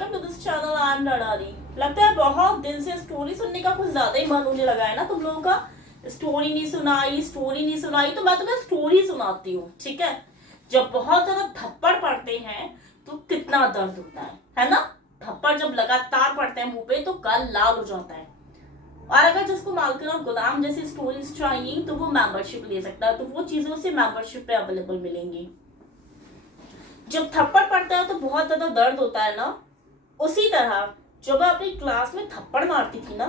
Welcome to this channel. I am लड़ारी। लगता है बहुत दिन से स्टोरी सुनने का कुछ ज्यादा ही मन होने लगा है ना तुम लोगों का। स्टोरी नहीं सुनाई तो मैं तुम्हें स्टोरी सुनाती हूँ, ठीक है। जब बहुत ज्यादा थप्पड़ पड़ते हैं तो कितना दर्द होता है ना। थप्पड़ जब लगातार पड़ते हैं मुंह पे तो गाल लाल हो जाता है। और अगर जिसको मालकिन और गुलाम जैसी स्टोरीज चाहिए तो वो मेंबरशिप ले सकता है, तो वो चीजें उसे मेंबरशिप पे अवेलेबल मिलेंगी। जब थप्पड़ पड़ता है तो बहुत ज्यादा दर्द होता है ना। उसी तरह जब मैं अपनी क्लास में थप्पड़ मारती थी ना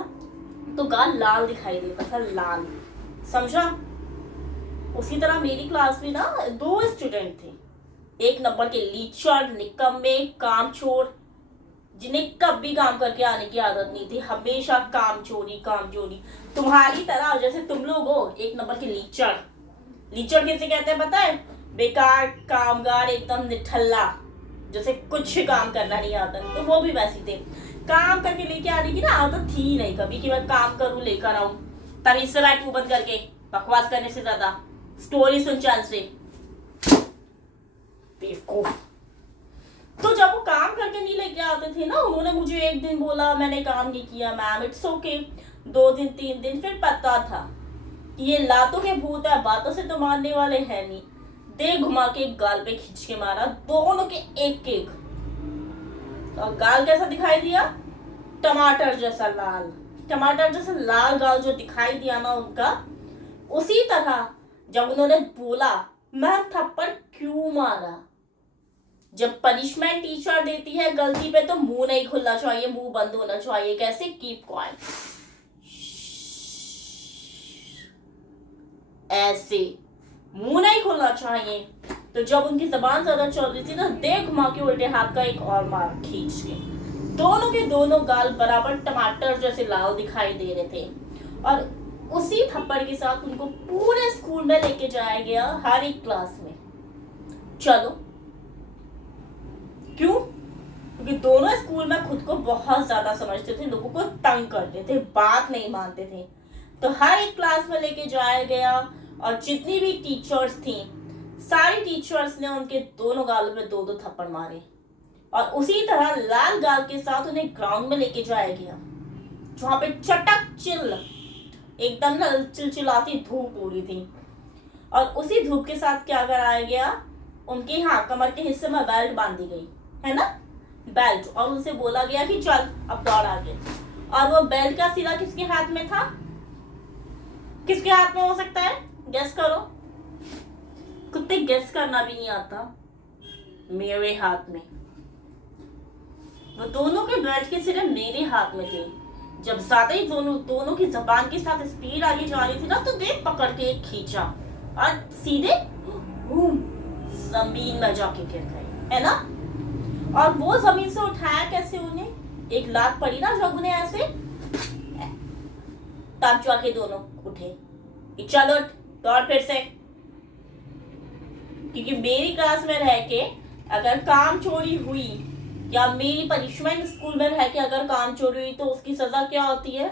तो गाल लाल दिखाई देता था, लाल, समझा। उसी तरह मेरी क्लास में ना 2 स्टूडेंट थे। 1 नंबर के लीचड़, निकम्मे, कामचोर, जिन्हें कभी काम करके आने की आदत नहीं थी, हमेशा काम चोरी। तुम्हारी तरह, जैसे तुम लोग हो 1 नंबर के लीचड़। लीचड़ किसे कहते हैं पता है? बेकार कामगार, एकदम निठल्ला, जैसे कुछ काम करना नहीं आता। तो वो भी वैसे थे। काम करके लेके आने की ना आदत थी ही नहीं कभी कि मैं काम करूं लेकर आऊं। तभी से बैठ बंद करके बकवास करने से ज्यादा स्टोरी सुन चैन से। बेवकूफ। तो जब वो काम करके नहीं लेके आते थे ना, उन्होंने मुझे एक दिन बोला, मैंने काम नहीं किया मैम, इट्स ओके। 2 दिन 3 दिन, फिर पता था ये लातों के भूत है, बातों से तो मारने वाले हैं नहीं। दे घुमा के गाल पे खींच के मारा, दोनों के एक। और गाल कैसा दिखाई दिया? टमाटर जैसा लाल गाल जो दिखाई दिया ना उनका। उसी तरह जब उन्होंने बोला मैम थप्पड़ क्यों मारा, जब पनिशमेंट टीचर देती है गलती पे तो मुंह नहीं खुलना चाहिए, मुंह बंद होना चाहिए। कैसे? कीप क्वाइट, ऐसे मुंह नहीं खोलना चाहिए। तो जब उनकी जबान ज्यादा चल रही थी ना, देख घुमा के उल्टे हाथ का एक और मार खींच के दोनों के दोनों गाल बराबर टमाटर जैसे लाल दिखाई दे रहे थे। और उसी थप्पड़ के साथ उनको पूरे स्कूल में लेके जाया गया, हर एक क्लास में। चलो क्यों? क्योंकि दोनों स्कूल में खुद को बहुत ज्यादा समझते थे, लोगों को तंग करते थे, बात नहीं मानते थे। तो हर एक क्लास में लेके जाया गया और जितनी भी टीचर्स थी, सारी टीचर्स ने उनके दोनों गालों पे 2-2 थप्पड़ मारे। और उसी तरह लाल गाल के साथ उन्हें ग्राउंड में लेके जाया गया, जहां पे चटक चिल एकदम ना चिलचिलाती धूप हो रही थी। और उसी धूप के साथ क्या कराया गया, उनके यहाँ कमर के हिस्से में बेल्ट बांधी गई है ना, बेल्ट। और उनसे बोला गया कि चल अब दौड़ आगे। और वो बेल्ट का सिरा किसके हाथ में था? किसके हाथ में हो सकता है? गेस करो। कुत्ते गेस करना भी नहीं आता। मेरे हाथ में। वो दोनों के बेल्ट के सिरे मेरे हाथ में थे। जब ज्यादा ही दोनों की जबान के साथ स्पीड आगे जा रही थी ना, तो देख पकड़ के खींचा और सीधे जमीन में जाके गिर गए, है ना। और वो जमीन से उठाया कैसे उन्हें? एक लात पड़ी ना जब उन्हें ऐसे, तब जाके दोनों उठे। चलो दौड़ फिर से। क्योंकि मेरी क्लास में रह के अगर काम चोरी हुई, या मेरी पनिशमेंट स्कूल में रह के अगर काम चोरी हुई, तो उसकी सजा क्या होती है?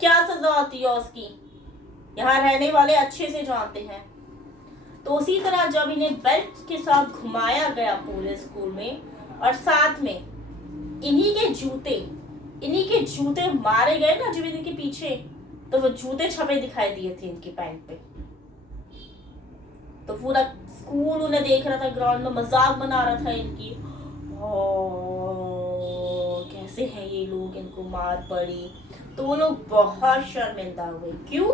क्या सजा होती है उसकी? यहाँ रहने वाले अच्छे से जानते हैं। तो उसी तरह जब इन्हें बेल्ट के साथ घुमाया गया पूरे स्कूल में, और साथ में इन्हीं के जूते मारे गए ना जब इनके पीछे, तो वो जूते छपे दिखाई दिए थे इनकी पैंट पे। तो पूरा स्कूल उन्हें देख रहा था, ग्राउंड में मजाक बना रहा था इनकी, कैसे हैं ये लोग, इनको मार पड़ी। तो वो लोग बहुत शर्मिंदा हुए। क्यों?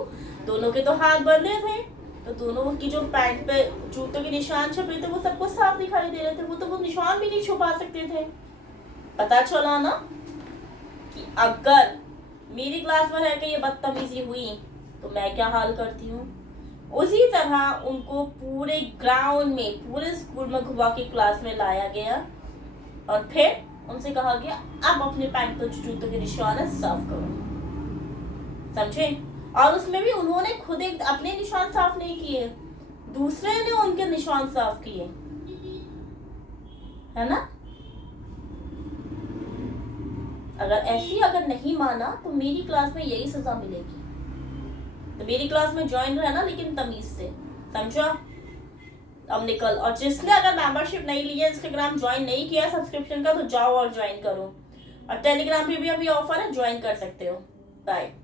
दोनों के तो हाथ बंधे थे, तो दोनों की जो पैंट पे जूतों के निशान छपे थे वो सबको साफ दिखाई दे रहे थे। वो तो वो निशान भी नहीं छुपा सकते थे। पता चला ना कि अगर मेरी क्लास में रहकर ये बदतमीजी हुई तो मैं क्या हाल करती हूँ। उसी तरह उनको पूरे ग्राउंड में, पूरे स्कूल में घुमा के क्लास में लाया गया और फिर उनसे कहा गया अब अपने पैंट पर जूतों के निशान साफ करो, समझे। और उसमें भी उन्होंने खुद एक अपने निशान साफ नहीं किए, दूसरे ने उनके निशान साफ किए, है ना। अगर नहीं माना तो मेरी क्लास में यही सजा मिलेगी। तो मेरी क्लास में ज्वाइन रहना, लेकिन तमीज से, समझा। अब निकल। और जिसने अगर मेंबरशिप नहीं ली है, इंस्टाग्राम ज्वाइन नहीं किया सब्सक्रिप्शन का, तो जाओ और ज्वाइन करो। और टेलीग्राम पे भी अभी ऑफर है, ज्वाइन कर सकते हो। बाय।